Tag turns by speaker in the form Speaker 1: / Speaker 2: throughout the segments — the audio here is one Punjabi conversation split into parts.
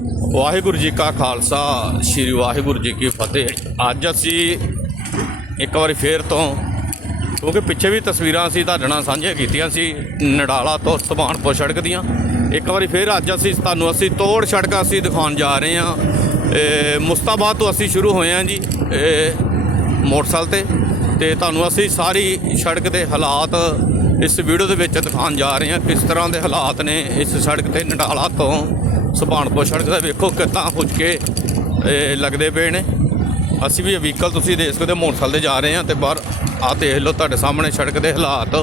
Speaker 1: ਵਾਹਿਗੁਰੂ ਜੀ ਕਾ ਖਾਲਸਾ, ਸ੍ਰੀ ਵਾਹਿਗੁਰੂ ਜੀ ਕੀ ਫਤਿਹ। ਅੱਜ ਅਸੀਂ ਇੱਕ ਵਾਰੀ ਫੇਰ ਤੋਂ, ਕਿਉਂਕਿ ਪਿੱਛੇ ਵੀ ਤਸਵੀਰਾਂ ਅਸੀਂ ਤੁਹਾਡੇ ਨਾਲ ਸਾਂਝੀਆਂ ਕੀਤੀਆਂ ਸੀ, ਨਡਾਲਾ ਤੋਂ ਸੁਭਾਨਪੁਰ ਸੜਕ ਦੀਆਂ। ਇੱਕ ਵਾਰੀ ਫੇਰ ਅੱਜ ਅਸੀਂ ਤੁਹਾਨੂੰ, ਅਸੀਂ ਤੋੜ ਸੜਕ ਅਸੀਂ ਦਿਖਾਉਣ ਜਾ ਰਹੇ ਹਾਂ। ਮੁਸਤਾਬਾਦ ਤੋਂ ਅਸੀਂ ਸ਼ੁਰੂ ਹੋਏ ਹਾਂ ਜੀ ਮੋਟਰਸਾਈਕਲ ਤੇ। ਤੇ ਤੁਹਾਨੂੰ ਅਸੀਂ ਸਾਰੀ ਸੜਕ ਦੇ ਹਾਲਾਤ ਇਸ ਵੀਡੀਓ ਦੇ ਵਿੱਚ ਦਿਖਾਉਣ ਜਾ ਰਹੇ ਹਾਂ, ਕਿਸ ਤਰ੍ਹਾਂ ਦੇ ਹਾਲਾਤ ਨੇ ਇਸ ਸੜਕ ਤੇ ਨਡਾਲਾ ਤੋਂ। ਸੁਭਾਨਪੁਰ ਸੜਕ ਦਾ ਵੇਖੋ ਕਿੱਦਾਂ ਹੁੱਜ ਕੇ ਲੱਗਦੇ ਪਏ ਨੇ। ਅਸੀਂ ਵੀ ਵਹੀਕਲ ਤੁਸੀਂ ਦੇਖ ਸਕਦੇ ਹੋ, ਮੋਟਰਸਾਈਕਲ ਤੇ ਜਾ ਰਹੇ ਹਾਂ ਤੇ ਬਾਹਰ ਆ ਦੇਖ ਲਓ ਤੁਹਾਡੇ ਸਾਹਮਣੇ ਸੜਕ ਦੇ ਹਾਲਾਤ।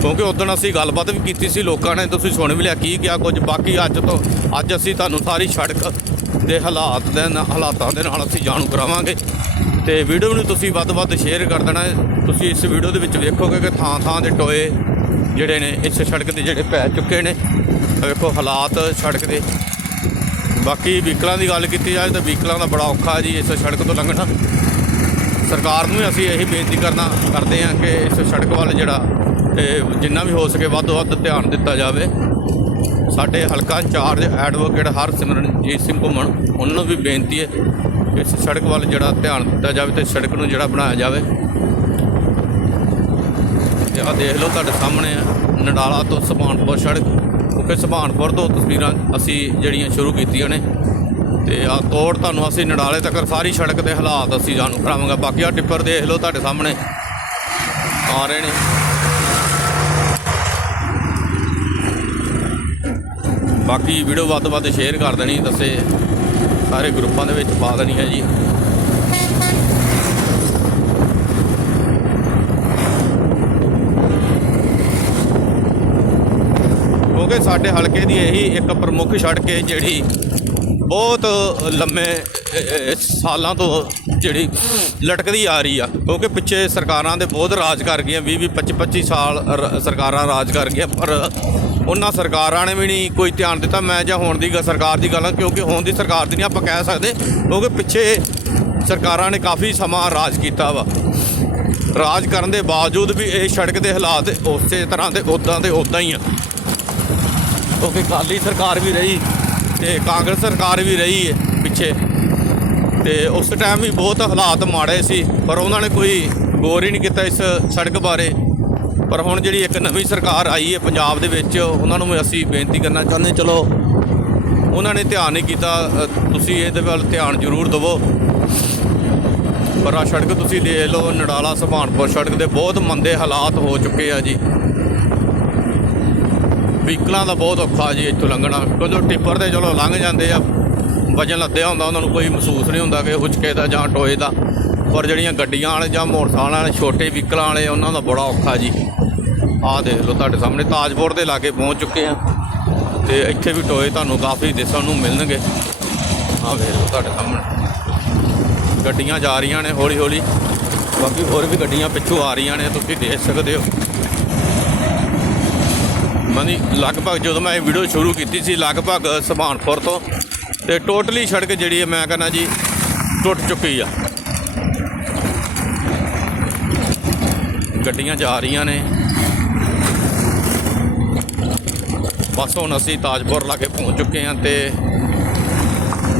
Speaker 1: ਕਿਉਂਕਿ ਉਦੋਂ ਅਸੀਂ ਗੱਲਬਾਤ ਵੀ ਕੀਤੀ ਸੀ ਲੋਕਾਂ ਨੇ, ਤੁਸੀਂ ਸੁਣ ਵੀ ਲਿਆ ਕੀ ਕਿਹਾ ਕੁਝ। ਬਾਕੀ ਅੱਜ ਤੋਂ, ਅੱਜ ਅਸੀਂ ਤੁਹਾਨੂੰ ਸਾਰੀ ਸੜਕ ਦੇ ਹਾਲਾਤ ਦੇ ਹਾਲਾਤਾਂ ਦੇ ਨਾਲ ਅਸੀਂ ਜਾਣੂ ਕਰਾਵਾਂਗੇ। ਤੇ ਵੀਡੀਓ ਨੂੰ ਤੁਸੀਂ ਵੱਧ ਵੱਧ ਸ਼ੇਅਰ ਕਰ ਦੇਣਾ ਤੁਸੀਂ ਇਸ ਵੀਡੀਓ ਦੇ ਵਿੱਚ ਵੇਖੋਗੇ ਕਿ ਥਾਂ ਥਾਂ ਦੇ ਟੋਏ ਜਿਹੜੇ ਨੇ ਇਸ ਸੜਕ ਤੇ ਜਿਹੜੇ ਪੈ ਚੁੱਕੇ ਨੇ। ਆਹ ਵੇਖੋ ਹਾਲਾਤ ਸੜਕ ਦੇ। ਬਾਕੀ ਵਹੀਕਲਾਂ ਦੀ ਗੱਲ ਕੀਤੀ ਜਾਏ ਤਾਂ ਵਹੀਕਲਾਂ ਦਾ ਬੜਾ ਔਖਾ ਜੀ ਇਸ ਸੜਕ ਤੋਂ ਲੰਘਣਾ। ਸਰਕਾਰ ਨੂੰ ਵੀ ਅਸੀਂ ਇਹੀ ਬੇਨਤੀ ਕਰਨਾ, ਕਰਦੇ ਹਾਂ ਕਿ ਇਸ ਸੜਕ ਵੱਲ ਜਿਹੜਾ ਇਹ ਜਿੰਨਾ ਵੀ ਹੋ ਸਕੇ ਵੱਧ ਤੋਂ ਵੱਧ ਧਿਆਨ ਦਿੱਤਾ ਜਾਵੇ। ਸਾਡੇ ਹਲਕਾ ਇੰਚਾਰਜ ਐਡਵੋਕੇਟ ਹਰਸਿਮਰਨਜੀਤ ਸਿੰਘ ਘੁੰਮਣ, ਉਹਨਾਂ ਨੂੰ ਵੀ ਬੇਨਤੀ ਹੈ ਕਿ ਇਸ ਸੜਕ ਵੱਲ ਜਿਹੜਾ ਧਿਆਨ ਦਿੱਤਾ ਜਾਵੇ ਤੇ ਸੜਕ ਨੂੰ ਜਿਹੜਾ ਬਣਾਇਆ ਜਾਵੇ। ਤੇ ਦੇਖ ਲਓ ਤੁਹਾਡੇ ਸਾਹਮਣੇ ਆ, ਨਡਾਲਾ ਤੋਂ ਸੁਭਾਨਪੁਰ ਸੜਕ ਕਿਉਂਕਿ ਸੁਭਾਨਪੁਰ ਤੋਂ ਤਸਵੀਰਾਂ ਅਸੀਂ ਜਿਹੜੀਆਂ ਸ਼ੁਰੂ ਕੀਤੀਆਂ ਨੇ। ਤੇ ਆ ਤੋੜ ਤੁਹਾਨੂੰ ਅਸੀਂ ਨਡਾਲੇ ਤੱਕ, ਸਾਰੀ ਸੜਕ ਦੇ ਹਾਲਾਤ ਅਸੀਂ ਜਾਣੂ ਕਰਾਵਾਂਗੇ। ਬਾਕੀ ਆ ਟਿੱਪਰ ਦੇਖ ਲਓ ਤੁਹਾਡੇ ਸਾਹਮਣੇ, ਆ ਰਹੇ ਨੇ। ਬਾਕੀ ਵੀਡੀਓ ਵੱਧ ਤੋਂ ਵੱਧ ਸ਼ੇਅਰ ਕਰ ਦੇਣੀ, ਦੱਸੇ ਸਾਰੇ ਗਰੁੱਪਾਂ ਦੇ ਵਿੱਚ ਪਾ ਦੇਣੀ ਹੈ ਜੀ ਕਿਉਂਕਿ ਸਾਡੇ ਹਲਕੇ ਦੀ ਇਹੀ ਇੱਕ ਪ੍ਰਮੁੱਖ ਸੜਕ ਹੈ ਜਿਹੜੀ ਬਹੁਤ ਲੰਮੇ ਸਾਲਾਂ ਤੋਂ ਜਿਹੜੀ ਲਟਕਦੀ ਆ ਰਹੀ ਆ। ਕਿਉਂਕਿ ਪਿੱਛੇ ਸਰਕਾਰਾਂ ਦੇ ਬਹੁਤ ਰਾਜ ਕਰ ਗਈਆਂ 20 20 25 25 ਸਾਲ ਰ- ਸਰਕਾਰਾਂ ਰਾਜ ਕਰ ਗਈਆਂ ਪਰ ਉਹਨਾਂ ਸਰਕਾਰਾਂ ਨੇ ਵੀ ਨਹੀਂ ਕੋਈ ਧਿਆਨ ਦਿੱਤਾ। ਮੈਂ ਜਾਂ ਹੁਣ ਦੀ ਗ- ਸਰਕਾਰ ਦੀ ਗੱਲ ਆ, ਕਿਉਂਕਿ ਹੁਣ ਦੀ ਸਰਕਾਰ ਦੀ ਨਹੀਂ ਆਪਾਂ ਕਹਿ ਸਕਦੇ ਕਿਉਂਕਿ ਪਿੱਛੇ ਸਰਕਾਰਾਂ ਨੇ ਕਾਫੀ ਸਮਾਂ ਰਾਜ ਕੀਤਾ ਵਾ। ਰਾਜ ਕਰਨ ਦੇ ਬਾਵਜੂਦ ਵੀ ਇਹ ਸੜਕ ਦੇ ਹਾਲਾਤ ਉਸੇ ਤਰ੍ਹਾਂ ਦੇ ਉਦਾਂ ਦੇ ਉਦਾਂ ਹੀ ਆ। ਕਿਉਂਕਿ ਅਕਾਲੀ ਸਰਕਾਰ ਵੀ ਰਹੀ ਤੇ ਕਾਂਗਰਸ ਸਰਕਾਰ ਵੀ ਰਹੀ ਹੈ ਪਿੱਛੇ। ਤੇ ਉਸ ਟਾਈਮ ਵੀ ਬਹੁਤ ਹਾਲਾਤ ਮਾੜੇ ਸੀ, ਪਰ ਉਹਨਾਂ ਨੇ ਕੋਈ ਗੌਰ ਹੀ ਨਹੀਂ ਕੀਤਾ ਇਸ ਸੜਕ ਬਾਰੇ। ਪਰ ਹੁਣ ਜਿਹੜੀ ਇੱਕ ਨਵੀਂ ਸਰਕਾਰ ਆਈ ਹੈ ਪੰਜਾਬ ਦੇ ਵਿੱਚ, ਉਹਨਾਂ ਨੂੰ ਵੀ ਅਸੀਂ ਬੇਨਤੀ ਕਰਨਾ ਚਾਹੁੰਦੇ ਚਲੋ, ਉਹਨਾਂ ਨੇ ਧਿਆਨ ਨਹੀਂ ਕੀਤਾ ਤੁਸੀਂ ਇਹਦੇ ਵੱਲ ਧਿਆਨ ਜ਼ਰੂਰ ਦਿਵੋ। ਪਰ ਆ ਸੜਕ ਤੁਸੀਂ ਦੇਖ ਲਓ ਨਡਾਲਾ ਸੁਭਾਨਪੁਰ ਸੜਕ ਦੇ ਬਹੁਤ ਮੰਦੇ ਹਾਲਾਤ ਹੋ ਚੁੱਕੇ ਆ ਜੀ। ਵਹੀਕਲਾਂ ਦਾ ਬਹੁਤ ਔਖਾ ਜੀ ਇੱਥੋਂ ਲੰਘਣਾ। ਕਿਉਂਕਿ ਟਿੱਪਰ ਤੇ ਚਲੋ ਲੰਘ ਜਾਂਦੇ ਆ, ਵਜਨ ਲੱਦਿਆ ਹੁੰਦਾ, ਉਹਨਾਂ ਨੂੰ ਕੋਈ ਮਹਿਸੂਸ ਨਹੀਂ ਹੁੰਦਾ ਕਿ ਹੁਚਕੇ ਦਾ ਜਾਂ ਟੋਏ ਦਾ। ਪਰ ਜਿਹੜੀਆਂ ਗੱਡੀਆਂ ਵਾਲੇ ਜਾਂ ਮੋਟਰਸਾਈਕਲ ਵਾਲੇ, ਛੋਟੇ ਵਹੀਕਲਾਂ ਵਾਲੇ, ਉਹਨਾਂ ਦਾ ਬੜਾ ਔਖਾ ਜੀ। ਆਹ ਦੇਖ ਲਓ ਤੁਹਾਡੇ ਸਾਹਮਣੇ, ਤਾਜਪੁਰ ਦੇ ਲਾਗੇ ਪਹੁੰਚ ਚੁੱਕੇ ਆ। ਤੇ ਇੱਥੇ ਵੀ ਟੋਏ ਤੁਹਾਨੂੰ ਕਾਫੀ ਦਿਸਣ ਨੂੰ ਮਿਲਣਗੇ। ਆਹ ਵੇਖ ਲਓ ਤੁਹਾਡੇ ਸਾਹਮਣੇ। ਗੱਡੀਆਂ ਜਾ ਰਹੀਆਂ ਨੇ ਹੌਲੀ ਹੌਲੀ ਬਾਕੀ ਹੋਰ ਵੀ ਗੱਡੀਆਂ ਪਿੱਛੋਂ ਆ ਰਹੀਆਂ ਨੇ, ਤੁਸੀਂ ਦੇਖ ਸਕਦੇ ਹੋ। ਮਨੀ, ਲਗਭਗ ਜਦੋਂ ਮੈਂ ਇਹ ਵੀਡੀਓ ਸ਼ੁਰੂ ਕੀਤੀ ਸੀ, ਲਗਭਗ ਸੁਭਾਨਪੁਰ ਤੋਂ, ਤੇ ਟੋਟਲੀ ਸੜਕ ਜਿਹੜੀ ਹੈ, ਮੈਂ ਕਹਿੰਦਾ ਜੀ, ਟੁੱਟ ਚੁੱਕੀ ਆ। ਗੱਡੀਆਂ ਜਾ ਰਹੀਆਂ ਨੇ। ਬਸ ਹੁਣ ਅਸੀਂ ਤਾਜਪੁਰ ਲਾਗੇ ਪਹੁੰਚ ਚੁੱਕੇ ਹਾਂ ਤੇ,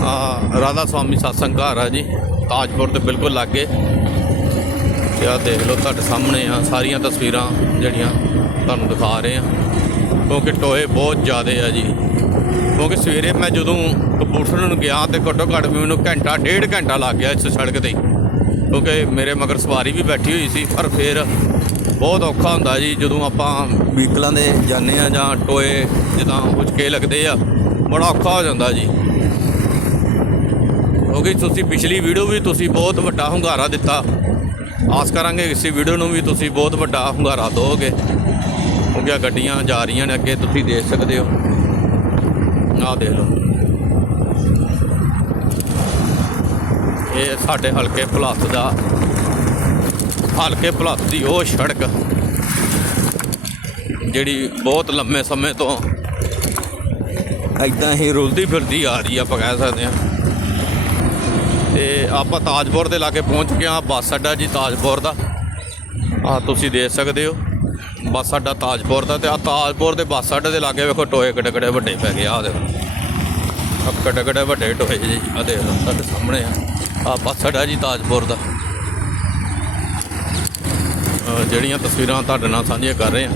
Speaker 1: ਆ, ਰਾਧਾ ਸਵਾਮੀ ਸਤਸੰਗ ਘਰ ਆ ਜੀ, ਤਾਜਪੁਰ ਦੇ ਬਿਲਕੁਲ ਲਾਗੇ। ਤੇ ਆ ਦੇਖ ਲਓ ਤੁਹਾਡੇ ਸਾਹਮਣੇ ਆ, ਸਾਰੀਆਂ ਤਸਵੀਰਾਂ ਜਿਹੜੀਆਂ ਤੁਹਾਨੂੰ ਦਿਖਾ ਰਹੇ ਆ ਕਿਉਂਕਿ ਟੋਏ ਬਹੁਤ ਜ਼ਿਆਦੇ ਆ ਜੀ। ਕਿਉਂਕਿ ਸਵੇਰੇ ਮੈਂ ਜਦੋਂ ਕਪੂਰਥਲੇ ਨੂੰ ਗਿਆ ਤੇ ਘੱਟੋ ਘੱਟ ਮੈਨੂੰ ਘੰਟਾ, ਡੇਢ ਘੰਟਾ ਲੱਗ ਗਿਆ ਇਸ ਸੜਕ ਤੇ। ਕਿਉਂਕਿ ਮੇਰੇ ਮਗਰ ਸਵਾਰੀ ਵੀ ਬੈਠੀ ਹੋਈ ਸੀ, ਪਰ ਫਿਰ ਬਹੁਤ ਔਖਾ ਹੁੰਦਾ ਜੀ, ਜਦੋਂ ਆਪਾਂ ਵਹੀਕਲਾਂ ਦੇ ਜਾਂਦੇ ਆ ਜਾਂ ਟੋਏ ਜਿੱਦਾਂ ਕੇ ਲੱਗਦੇ ਆ, ਬੜਾ ਔਖਾ ਹੋ ਜਾਂਦਾ ਜੀ। ਕਿਉਂਕਿ ਤੁਸੀਂ ਪਿਛਲੀ ਵੀਡੀਓ ਵੀ ਤੁਸੀਂ ਬਹੁਤ ਵੱਡਾ ਹੁੰਗਾਰਾ ਦਿੱਤਾ। ਆਸ ਕਰਾਂਗੇ ਇਸ ਵੀਡੀਓ ਨੂੰ ਵੀ ਤੁਸੀਂ ਬਹੁਤ ਵੱਡਾ ਹੁੰਗਾਰਾ ਦਿਓਗੇ ਕਿਉਂਕਿ ਆਹ ਗੱਡੀਆਂ ਜਾ ਰਹੀਆਂ ਨੇ ਅੱਗੇ, ਤੁਸੀਂ ਦੇਖ ਸਕਦੇ ਹੋ। ਆਹ ਦੇਖ ਲਓ। ਇਹ ਸਾਡੇ ਹਲਕੇ ਭੁਲੱਥ ਦਾ, ਹਲਕੇ ਭਲੱਥ ਦੀ ਉਹ ਸੜਕ, ਜਿਹੜੀ ਬਹੁਤ ਲੰਮੇ ਸਮੇਂ ਤੋਂ ਐਦਾਂ ਹੀ ਰੁਲਦੀ ਫਿਰਦੀ ਆ ਰਹੀ ਆ, ਆਪਾਂ ਕਹਿ ਸਕਦੇ ਹਾਂ। ਤੇ ਆਪਾਂ ਤਾਜਪੁਰ ਦੇ ਲਾਗੇ ਪਹੁੰਚ ਗਏ ਹਾਂ ਬੱਸ ਅੱਡਾ ਜੀ ਤਾਜਪੁਰ ਦਾ। ਆ ਤੁਸੀਂ ਦੇਖ ਸਕਦੇ ਹੋ। ਬੱਸ ਅੱਡਾ ਤਾਜਪੁਰ ਦਾ ਤੇ ਆ ਤਾਜਪੁਰ ਦੇ ਬੱਸ ਅੱਡੇ ਦੇ ਲਾਗੇ ਵੇਖੋ ਟੋਏ ਕਿੱਡੇ ਕਿੱਡੇ ਵੱਡੇ ਪੈ ਗਏ ਆ ਦੇਖੋ। ਕਿੱਡੇ ਕਿੱਡੇ ਵੱਡੇ ਟੋਏ ਜੀ ਆ ਦੇਖ ਲਓ ਤੁਹਾਡੇ ਸਾਹਮਣੇ ਆ। ਆ ਬੱਸ ਅੱਡਾ ਜੀ ਤਾਜਪੁਰ ਦਾ। ਜਿਹੜੀਆਂ ਤਸਵੀਰਾਂ ਤੁਹਾਡੇ ਨਾਲ ਸਾਂਝੀਆਂ ਕਰ ਰਹੇ ਹਾਂ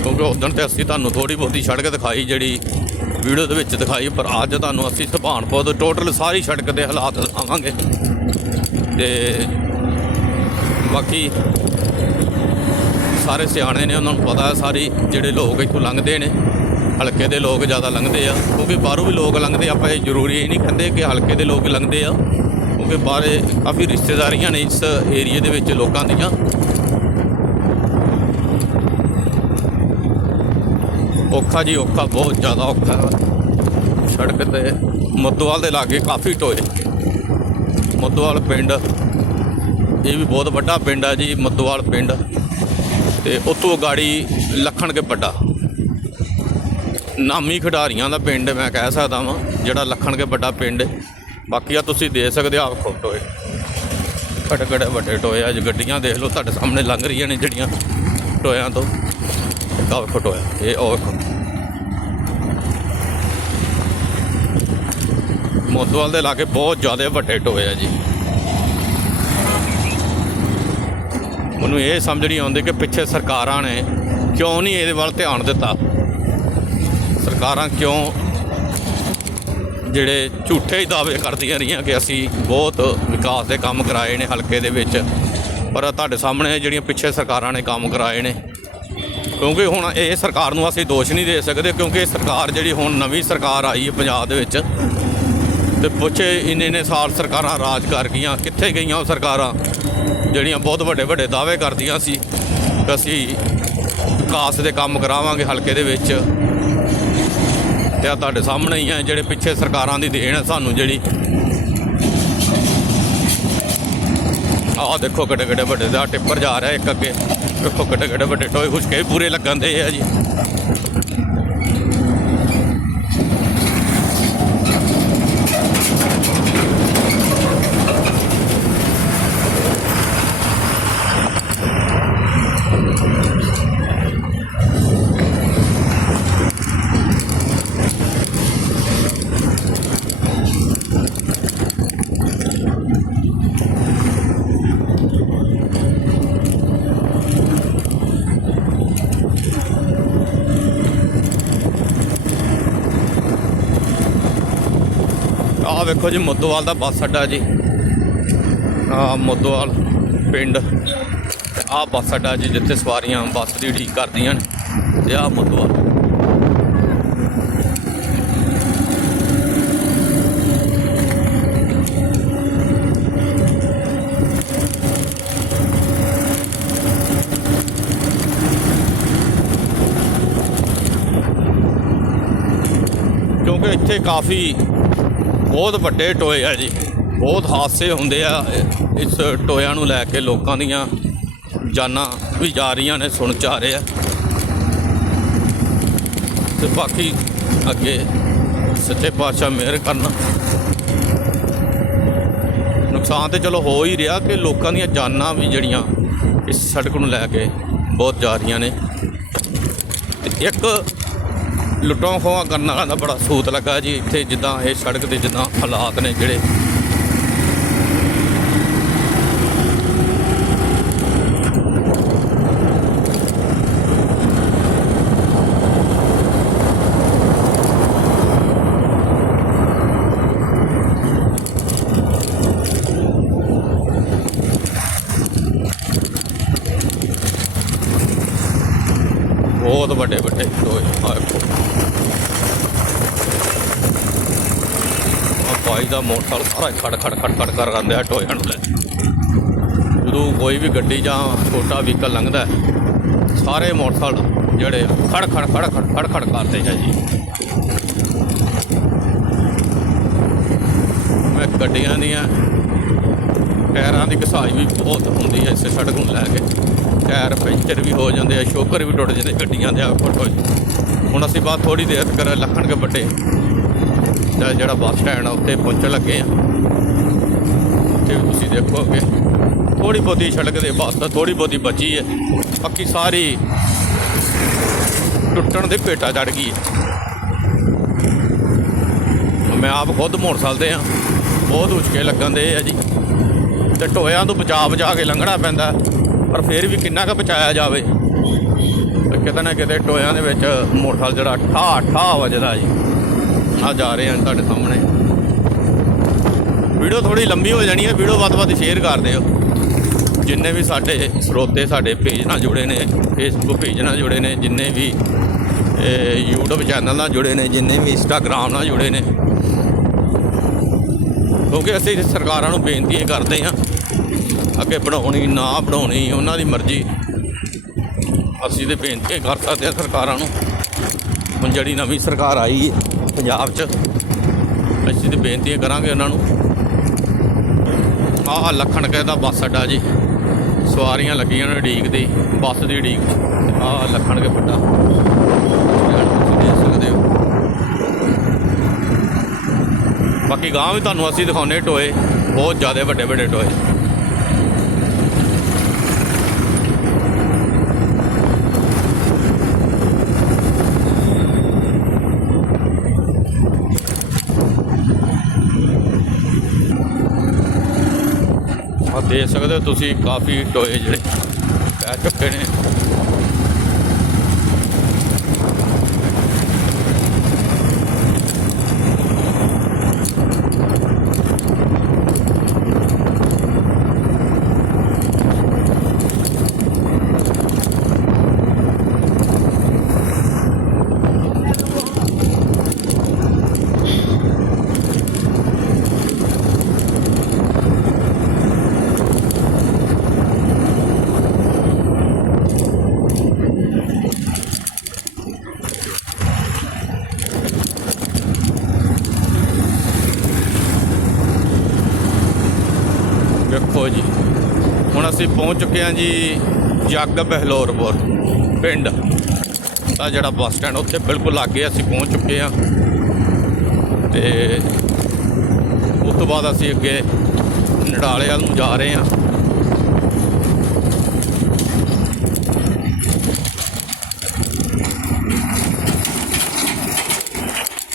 Speaker 1: ਕਿਉਂਕਿ ਉਦੋਂ ਤੇ ਅਸੀਂ ਤੁਹਾਨੂੰ ਥੋੜੀ ਬਹੁਤੀ ਸੜਕ ਦਿਖਾਈ, ਜਿਹੜੀ ਵੀਡੀਓ ਦੇ ਵਿੱਚ ਦਿਖਾਈ, ਪਰ ਅੱਜ ਤੁਹਾਨੂੰ ਅਸੀਂ ਸੁਭਾਨਪੁਰ ਟੋਟਲ ਸਾਰੀ ਸੜਕ ਦੇ ਹਾਲਾਤ ਦਿਖਾਵਾਂਗੇ। ਤੇ ਬਾਕੀ ਸਾਰੇ ਸਿਆਣੇ ਨੇ, ਉਹਨਾਂ ਨੂੰ ਪਤਾ ਹੈ ਸਾਰੀ ਜਿਹੜੇ ਲੋਕ ਇੱਥੋਂ ਲੰਘਦੇ ਨੇ, ਹਲਕੇ ਦੇ ਲੋਕ ਜ਼ਿਆਦਾ ਲੰਘਦੇ ਆ, ਕਿਉਂਕਿ ਬਾਹਰੋਂ ਵੀ ਲੋਕ ਲੰਘਦੇ ਆਪਾਂ ਇਹ ਜ਼ਰੂਰੀ ਇਹ ਨਹੀਂ ਕਹਿੰਦੇ ਕਿ ਹਲਕੇ ਦੇ ਲੋਕ ਲੰਘਦੇ ਆ, ਕਿਉਂਕਿ ਬਾਹਰੇ ਕਾਫੀ ਰਿਸ਼ਤੇਦਾਰੀਆਂ ਨੇ ਇਸ ਏਰੀਏ ਦੇ ਵਿੱਚ ਲੋਕਾਂ ਦੀਆਂ। ਔਖਾ ਜੀ ਔਖਾ, ਬਹੁਤ ਜ਼ਿਆਦਾ ਔਖਾ ਹੈ। ਸੜਕ ਤੇ ਮੁੱਦਵਾਲ ਦੇ ਲਾਗੇ ਕਾਫੀ ਟੋਏ। ਮੁੱਦਵਾਲ ਪਿੰਡ, ਇਹ ਵੀ ਬਹੁਤ ਵੱਡਾ ਪਿੰਡ ਆ ਜੀ ਮੁੱਦਵਾਲ ਪਿੰਡ। ਤੇ ਉਤੋਂ ਗਾੜੀ ਲੱਖਣ ਕੇ ਵੱਡਾ। ਨਾਮੀ ਖਿਡਾਰੀਆਂ ਦਾ ਪਿੰਡ ਮੈਂ ਕਹਿ ਸਕਦਾ ਵਾਂ, ਜਿਹੜਾ ਲੱਖਣ ਕੇ ਵੱਡਾ ਪਿੰਡ ਬਾਕੀ ਆ ਤੁਸੀਂ ਦੇ ਸਕਦੇ ਆ ਆਪ ਟੋਏ। ਖੜੇ ਖੜੇ ਵੱਡੇ ਟੋਏ, ਅੱਜ ਗੱਡੀਆਂ ਦੇਖ ਲਓ, ਤੁਹਾਡੇ ਸਾਹਮਣੇ ਲੰਘ ਰਹੀਆਂ ਨੇ ਜਿਹੜੀਆਂ ਟੋਇਆਂ ਤੋਂ। ਕਾਹ ਫਟੋਇਆ ਇਹ ਉਹ ਵੇਖੋ। ਦੇ ਲਾਗੇ ਬਹੁਤ ਜ਼ਿਆਦਾ ਵੱਡੇ ਟੋਏ ਆ ਜੀ। ਉਹਨੂੰ ਇਹ ਸਮਝ ਨਹੀਂ ਆਉਂਦੀ ਕਿ ਪਿੱਛੇ ਸਰਕਾਰਾਂ ਨੇ ਕਿਉਂ ਨਹੀਂ ਇਹਦੇ ਵੱਲ ਧਿਆਨ ਦਿੱਤਾ? ਸਰਕਾਰਾਂ ਕਿਉਂ ਜਿਹੜੇ ਝੂਠੇ ਹੀ ਦਾਅਵੇ ਕਰਦੀਆਂ ਰਹੀਆਂ ਕਿ ਅਸੀਂ ਬਹੁਤ ਵਿਕਾਸ ਦੇ ਕੰਮ ਕਰਾਏ ਨੇ ਹਲਕੇ ਦੇ ਵਿੱਚ, ਪਰ ਤੁਹਾਡੇ ਸਾਹਮਣੇ ਜਿਹੜੀਆਂ ਪਿੱਛੇ ਸਰਕਾਰਾਂ ਨੇ ਕੰਮ ਕਰਾਏ ਨੇ, ਕਿਉਂਕਿ ਹੁਣ ਇਹ ਸਰਕਾਰ ਨੂੰ ਅਸੀਂ ਦੋਸ਼ ਨਹੀਂ ਦੇ ਸਕਦੇ, ਕਿਉਂਕਿ ਇਹ ਸਰਕਾਰ ਜਿਹੜੀ ਹੁਣ ਨਵੀਂ ਸਰਕਾਰ ਆਈ ਹੈ ਪੰਜਾਬ ਦੇ ਵਿੱਚ ਤੇ ਪੁੱਛੇ ਇੰਨੇ ਇੰਨੇ ਸਾਲ ਸਰਕਾਰਾਂ ਰਾਜ ਕਰ ਗਈਆਂ, ਕਿੱਥੇ ਗਈਆਂ ਉਹ ਸਰਕਾਰਾਂ? ਜਿਹੜੀਆਂ ਬਹੁਤ ਵੱਡੇ ਵੱਡੇ ਦਾਅਵੇ ਕਰਦੀਆਂ ਸੀ ਅਸੀਂ ਵਿਕਾਸ ਦੇ ਕੰਮ ਕਰਾਵਾਂਗੇ ਹਲਕੇ ਦੇ ਵਿੱਚ। ਤੇ ਆ ਤੁਹਾਡੇ ਸਾਹਮਣੇ ਹੀ ਆ, ਜਿਹੜੇ ਪਿੱਛੇ ਸਰਕਾਰਾਂ ਦੀ ਦੇਣ ਹੈ ਸਾਨੂੰ ਜਿਹੜੀ। ਆਹ ਦੇਖੋ ਕਿੱਡੇ ਕਿੱਡੇ ਵੱਡੇ ਦਾ ਟਿੱਪਰ ਜਾ ਰਿਹਾ ਇੱਕ ਅੱਗੇ। ਦੇਖੋ ਕਿੱਡੇ ਕਿੱਡੇ ਵੱਡੇ ਟੋਏ ਖੁਸ਼ਕੇ ਵੀ ਪੂਰੇ ਲੱਗਣ ਦੇ ਆ ਜੀ। ਆਹ ਵੇਖੋ ਜੀ, ਮੁੱਦੋਵਾਲ ਦਾ ਬੱਸ ਅੱਡਾ ਜੀ। ਆਹ ਮੁੱਦੋਵਾਲ ਪਿੰਡ, ਆਹ ਬੱਸ ਅੱਡਾ ਜੀ, ਜਿੱਥੇ ਸਵਾਰੀਆਂ ਬੱਸ ਦੀ ਉਡੀਕ ਕਰਦੀਆਂ ਨੇ। ਤੇ ਆਹ ਮੁੱਦੋਵਾਲ। ਕਿਉਂਕਿ ਇੱਥੇ ਕਾਫੀ ਬਹੁਤ ਵੱਡੇ ਟੋਏ ਆ ਜੀ। ਬਹੁਤ ਹਾਦਸੇ ਹੁੰਦੇ ਆ ਇਸ ਟੋਇਆਂ ਨੂੰ ਲੈ ਕੇ ਲੋਕਾਂ ਦੀਆਂ ਜਾਨਾਂ ਵੀ ਜਾ ਰਹੀਆਂ ਨੇ, ਸੁਣ ਚ ਆ ਰਹੇ ਆ। ਤੇ ਬਾਕੀ ਅੱਗੇ ਸੱਚੇ ਪਾਤਸ਼ਾਹ ਮਿਹਰ ਕਰਨਾ। ਨੁਕਸਾਨ ਤੇ ਚਲੋ ਹੋ ਹੀ ਰਿਹਾ ਕਿ ਲੋਕਾਂ ਦੀਆਂ ਜਾਨਾਂ ਵੀ ਜਿਹੜੀਆਂ ਇਸ ਸੜਕ ਨੂੰ ਲੈ ਕੇ ਬਹੁਤ ਜਾ ਰਹੀਆਂ ਨੇ। ਤੇ ਇੱਕ ਲੁੱਟਾਂ ਖੋਹਾਂ ਕਰਨ ਵਾਲਾ ਦਾ ਬੜਾ ਸੂਤ ਲੱਗਾ ਜੀ। ਇੱਥੇ ਜਿੱਦਾਂ ਇਹ ਸੜਕ ਦੇ ਜਿੱਦਾਂ ਹਾਲਾਤ ਨੇ ਜਿਹੜੇ ਬਹੁਤ ਵੱਡੇ ਵੱਡੇ ਟੋਏ ਆ ਵੇਖੋ ਆ ਭਾਈ ਦਾ ਮੋਟਰਸਾਈਕਲ ਸਾਰਾ ਹੀ ਖੜ ਖੜ ਖੜ ਖੜ ਕਰ ਜਾਂਦੇ ਆ ਟੋਇਆਂ ਨੂੰ ਲੈ ਜਦੋਂ ਕੋਈ ਵੀ ਗੱਡੀ ਜਾਂ ਛੋਟਾ ਵਹੀਕਲ ਲੰਘਦਾ ਸਾਰੇ ਮੋਟਰਸਾਈਕਲ ਜਿਹੜੇ ਖੜ ਖੜ ਖੜ ਖੜ ਖੜ ਖੜ ਕਰਦੇ ਆ ਜੀ। ਮੈਂ ਗੱਡੀਆਂ ਦੀਆਂ ਟਾਇਰਾਂ ਦੀ ਘਸਾਈ ਵੀ ਬਹੁਤ ਹੁੰਦੀ ਹੈ, ਇਸੇ ਸੜਕ ਨੂੰ ਲੈ ਕੇ। ਟਾਇਰ ਪੈਂਚਰ ਵੀ ਹੋ ਜਾਂਦੇ ਆ, ਸ਼ੋਕਰ ਵੀ ਟੁੱਟ ਜਾਂਦੇ ਗੱਡੀਆਂ ਦੇ ਆ ਫੋਟੋ ਹੁਣ ਅਸੀਂ ਬਾਅਦ ਥੋੜੀ ਦੇਰ ਤੱਕ ਲੱਖਣ ਕੇ ਵੱਡੇ ਤੇ ਜਿਹੜਾ ਬੱਸ ਸਟੈਂਡ ਆ ਉੱਤੇ ਪਹੁੰਚਣ ਲੱਗੇ ਆ। ਉੱਥੇ ਵੀ ਤੁਸੀਂ ਦੇਖੋਗੇ ਥੋੜੀ ਬਹੁਤੀ ਸੜਕ ਦੇ ਬੱਸ ਤਾਂ ਥੋੜੀ ਬਹੁਤੀ ਬਚੀ ਹੈ ਬਾਕੀ ਸਾਰੀ ਟੁੱਟਣ ਦੇ ਭੇਟਾ ਚੜ ਗਈ ਹੈ ਮੈਂ ਆਪ ਖੁਦ ਮੋਟਰਸਾਈਕਲ ਤੇ ਆ। ਬਹੁਤ ਉੱਚੇ ਲੱਗਣ ਦੇ ਆ ਜੀ। ਤੇ ਟੋਇਆਂ ਤੋਂ ਬਚਾ ਬਚਾ ਕੇ ਲੰਘਣਾ ਪੈਂਦਾ। ਪਰ ਫਿਰ ਵੀ ਕਿੰਨਾ ਕੁ ਬਚਾਇਆ ਜਾਵੇ। ਤੇ ਕਿਤੇ ਨਾ ਕਿਤੇ ਟੋਇਆਂ ਦੇ ਵਿੱਚ ਮੋਟਰਸਾਈਕਲ ਜਿਹੜਾ ਠਾ ਠਾ ਵੱਜਦਾ ਜੀ। ਆ ਜਾ ਰਹੇ ਹਨ ਤੁਹਾਡੇ ਸਾਹਮਣੇ। ਵੀਡੀਓ ਥੋੜੀ ਲੰਬੀ ਹੋ ਜਾਣੀ ਹੈ, ਵੀਡੀਓ ਵੱਧ ਵੱਧ ਸ਼ੇਅਰ ਕਰ ਦਿਓ। ਜਿੰਨੇ ਵੀ ਸਾਡੇ ਸਰੋਤੇ, ਸਾਡੇ ਪੇਜ ਨਾਲ ਜੁੜੇ ਨੇ ਫੇਸਬੁੱਕ ਪੇਜ ਨਾਲ ਜੁੜੇ ਨੇ, ਜਿੰਨੇ ਵੀ ਇਹ YouTube ਚੈਨਲ ਨਾਲ ਜੁੜੇ ਨੇ, ਜਿੰਨੇ ਵੀ Instagram ਨਾਲ ਜੁੜੇ ਨੇ। ਕਿਉਂਕਿ ਅਸੀਂ ਸਰਕਾਰਾਂ ਨੂੰ ਬੇਨਤੀ ਕਰਦੇ ਹਾਂ, ਅੱਗੇ ਬਣਾਉਣੀ, ਨਾ ਬਣਾਉਣੀ, ਉਹਨਾਂ ਦੀ ਮਰਜ਼ੀ। ਅਸੀਂ ਤੇ ਬੇਨਤੀ ਕਰ ਸਕਦੇ ਹਾਂ ਸਰਕਾਰਾਂ ਨੂੰ। ਹੁਣ ਜਿਹੜੀ ਨਵੀਂ ਸਰਕਾਰ ਆਈ ਹੈ ਪੰਜਾਬ 'ਚ। ਅਸੀਂ ਤੇ ਬੇਨਤੀ ਕਰਾਂਗੇ ਉਹਨਾਂ ਨੂੰ। ਆਹ ਲੱਖਣ ਕੇ ਦਾ ਬੱਸ ਅੱਡਾ ਜੀ। ਸਵਾਰੀਆਂ ਲੱਗੀਆਂ ਨੇ ਢੀਕ ਦੀ, ਬੱਸ ਦੀ ਢੀਕ ਆਹ ਲੱਖਣ ਕੇ ਵੱਡਾ। ਤੁਸੀਂ ਦੇਖ ਸਕਦੇ ਹੋ ਬਾਕੀ ਗਾਂ ਵੀ ਤੁਹਾਨੂੰ ਅਸੀਂ ਦਿਖਾਉਨੇ ਟੋਏ, ਬਹੁਤ ਜ਼ਿਆਦਾ ਵੱਡੇ ਵੱਡੇ ਟੋਏ। ਦੇਖ ਸਕਦੇ ਹੋ ਤੁਸੀਂ ਕਾਫੀ ਟੋਏ ਜਿਹੜੇ ਪੈ ਚੁੱਕੇ ਨੇ। ਵੇਖੋ ਜੀ। ਹੁਣ ਅਸੀਂ ਪਹੁੰਚ ਚੁੱਕੇ ਹਾਂ ਜੀ ਜੱਗ ਬਹਿਲੋਰਪੁਰ, ਪਿੰਡ। ਦਾ ਜਿਹੜਾ ਬੱਸ ਸਟੈਂਡ, ਉੱਥੇ ਬਿਲਕੁਲ ਲਾਗੇ ਅਸੀਂ ਪਹੁੰਚ ਚੁੱਕੇ ਹਾਂ। ਤੇ ਉਸ ਤੋਂ ਬਾਅਦ ਅਸੀਂ ਅੱਗੇ ਨਡਾਲੇ ਵੱਲ ਨੂੰ ਜਾ ਰਹੇ ਹਾਂ।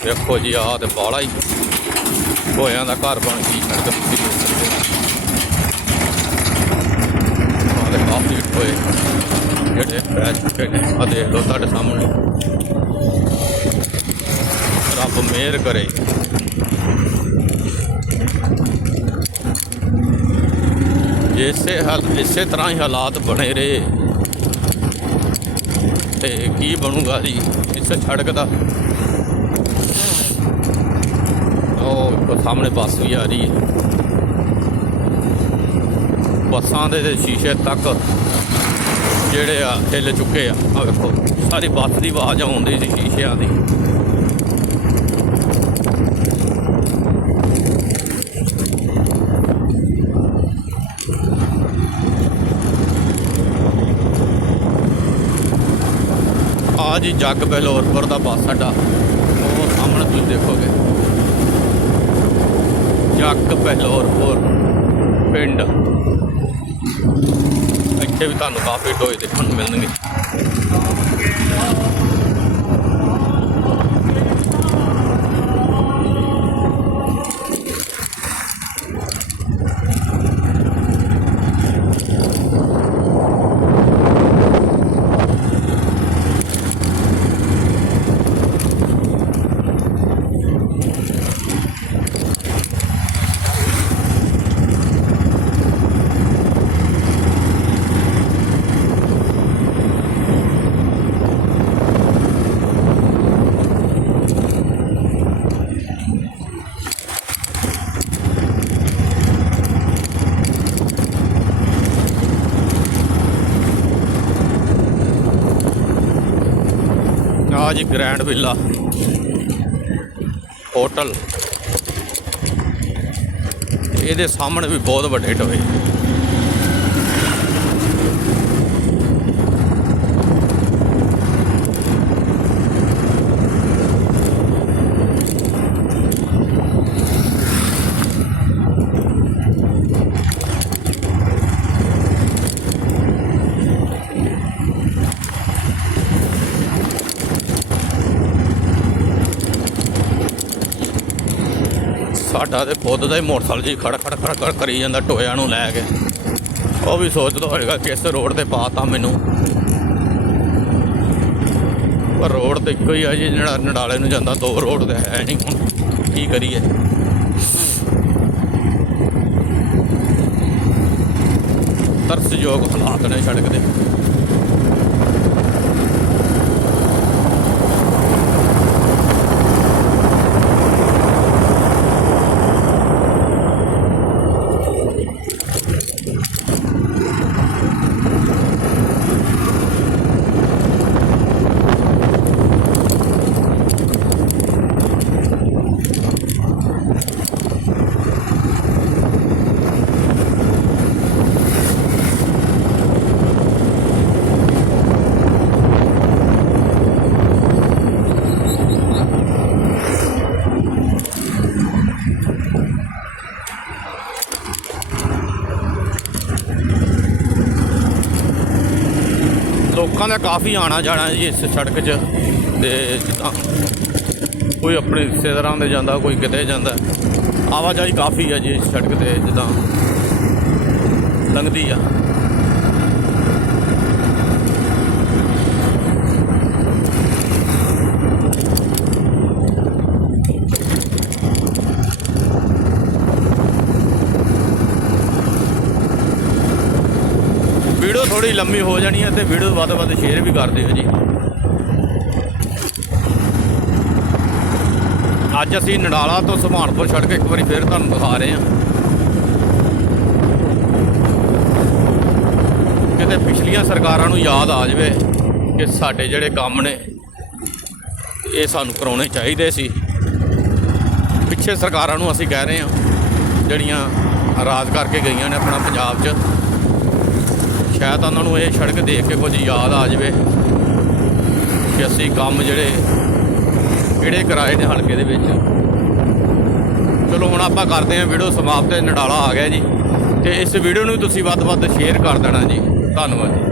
Speaker 1: ਦੇਖੋ ਜੀ, ਆਹ ਤੇ ਬਾਲਾ ਹੀ ਹੋਇਆਂ ਦਾ ਘਰ ਬਣ ਗਈ ਸੜਕ ਤੁਸੀਂ ਦੇਖ ਸਕਦੇ ਹੋ। ਆਹ ਦੇ ਕਾਫੀ ਹੋਏ। ਜਿਹੜੇ ਪੈ ਚੁੱਕੇ ਨੇ ਆ ਦੇਖ ਲਓ ਤੁਹਾਡੇ ਸਾਹਮਣੇ। ਰੱਬ ਮਿਹਰ ਕਰੇ। ਇਸੇ ਹਾਲ, ਇਸੇ ਤਰ੍ਹਾਂ ਹੀ ਹਾਲਾਤ ਬਣੇ ਰਹੇ। ਤੇ ਕੀ ਬਣੂਗਾ ਜੀ? ਇਸ ਸੜਕ ਦਾ। ਉਹ ਸਾਹਮਣੇ ਬੱਸ ਵੀ ਆ ਰਹੀ ਹੈ। ਬੱਸਾਂ ਦੇ ਤੇ ਸ਼ੀਸ਼ੇ ਤੱਕ ਜਿਹੜੇ ਆ ਹਿੱਲ ਚੁੱਕੇ ਆ। ਆ ਵੇਖੋ, ਸਾਰੀ ਬੱਸ ਦੀ ਆਵਾਜ਼ ਆਉਂਦੀ ਸੀ ਸ਼ੀਸ਼ਿਆਂ ਦੀ। ਆ ਜੀ ਜੱਗ ਬਹਿਲੋਰਪੁਰ ਦਾ ਬੱਸ ਅੱਡਾ। ਉਹ ਸਾਹਮਣੇ ਤੁਸੀਂ ਦੇਖੋਗੇ। ਜੱਗ ਬਹਿਲੋਰਪੁਰ ਪਿੰਡ। ਇੱਥੇ ਵੀ ਤੁਹਾਨੂੰ ਕਾਫੀ ਟੋਏ ਦੇਖਣ ਨੂੰ ਮਿਲਣਗੇ। ਆ ਵਿਲਾ ਹੋਟਲ। ਇਹਦੇ ਸਾਹਮਣੇ ਵੀ ਬਹੁਤ ਵੱਡੇ ਟੋਏ। ਸਾਡਾ ਤੇ ਖੁਦ ਦਾ ਹੀ ਮੋਟਰਸਾਈਕਲ ਜੀ ਖੜ ਖੜ ਖੜ ਖੜ ਕਰੀ ਜਾਂਦਾ ਟੋਇਆਂ ਨੂੰ ਲੈ ਕੇ। ਉਹ ਵੀ ਸੋਚਦਾ ਹੋਏਗਾ ਕਿਸ ਰੋਡ ਤੇ ਪਾਤਾ ਮੈਨੂੰ। ਪਰ ਰੋਡ ਤੇ ਇੱਕੋ ਹੀ ਆ ਜੀ, ਜਿਹੜਾ ਨਡਾਲੇ ਨੂੰ ਜਾਂਦਾ, ਦੋ ਰੋਡ ਤੇ ਹੈ ਨਹੀਂ ਹੁਣ। ਕੀ ਕਰੀਏ? ਤਰਸਯੋਗ ਹਾਲਾਤ ਨੇ ਸੜਕ ਦੇ ਲੋਕਾਂ ਦਾ ਕਾਫੀ ਆਣਾ ਜਾਣਾ ਜੀ ਇਸ ਸੜਕ 'ਚ ਤੇ ਜਿੱਦਾਂ ਕੋਈ ਆਪਣੇ ਰਿਸ਼ਤੇਦਾਰਾਂ ਦੇ ਜਾਂਦਾ, ਕੋਈ ਕਿਤੇ ਜਾਂਦਾ। ਆਵਾਜਾਈ ਕਾਫੀ ਹੈ ਜੀ ਇਸ ਸੜਕ ਤੇ, ਜਿੱਦਾਂ ਲੰਘਦੀ ਆ ਵੀਡੀਓ ਥੋੜੀ ਲੰਮੀ ਹੋ ਜਾਣੀ ਹੈ ਤੇ ਵੀਡੀਓ ਵੱਧ ਤੋਂ ਵੱਧ ਸ਼ੇਅਰ ਵੀ ਕਰ ਦਿਓ ਜੀ। ਅੱਜ ਅਸੀਂ ਨਡਾਲਾ ਤੋਂ ਸੁਭਾਨਪੁਰ ਸੜਕ ਇੱਕ ਵਾਰੀ ਫੇਰ ਤੁਹਾਨੂੰ ਦਿਖਾ ਰਹੇ ਹਾਂ। ਕਿਤੇ ਪਿਛਲੀਆਂ ਸਰਕਾਰਾਂ ਨੂੰ ਯਾਦ ਆ ਜਾਵੇ ਕਿ ਸਾਡੇ ਜਿਹੜੇ ਕੰਮ ਨੇ, ਇਹ ਸਾਨੂੰ ਕਰਾਉਣੇ ਚਾਹੀਦੇ ਸੀ। ਪਿੱਛੇ ਸਰਕਾਰਾਂ ਨੂੰ ਅਸੀਂ ਕਹਿ ਰਹੇ ਹਾਂ, ਜਿਹੜੀਆਂ ਰਾਜ ਕਰਕੇ ਗਈਆਂ ਨੇ ਆਪਣਾ ਪੰਜਾਬ 'ਚ ਸ਼ਾਇਦ ਉਹਨਾਂ ਨੂੰ ਇਹ ਸੜਕ ਦੇਖ ਕੇ ਕੁਝ ਯਾਦ ਆ ਜਾਵੇ ਕਿ ਅਸੀਂ ਕੰਮ ਜਿਹੜੇ ਕਿਹੜੇ ਕਰਾਏ ਨੇ ਹਲਕੇ ਦੇ ਵਿੱਚ। ਚਲੋ ਹੁਣ ਆਪਾਂ ਕਰਦੇ ਹਾਂ ਵੀਡੀਓ ਸਮਾਪਤ, ਨਡਾਲਾ ਆ ਗਿਆ ਜੀ। ਤੇ ਇਸ ਵੀਡੀਓ ਨੂੰ ਵੀ ਤੁਸੀਂ ਵੱਧ ਤੋਂ ਵੱਧ ਸ਼ੇਅਰ ਕਰ ਦੇਣਾ ਜੀ। ਧੰਨਵਾਦ ਜੀ।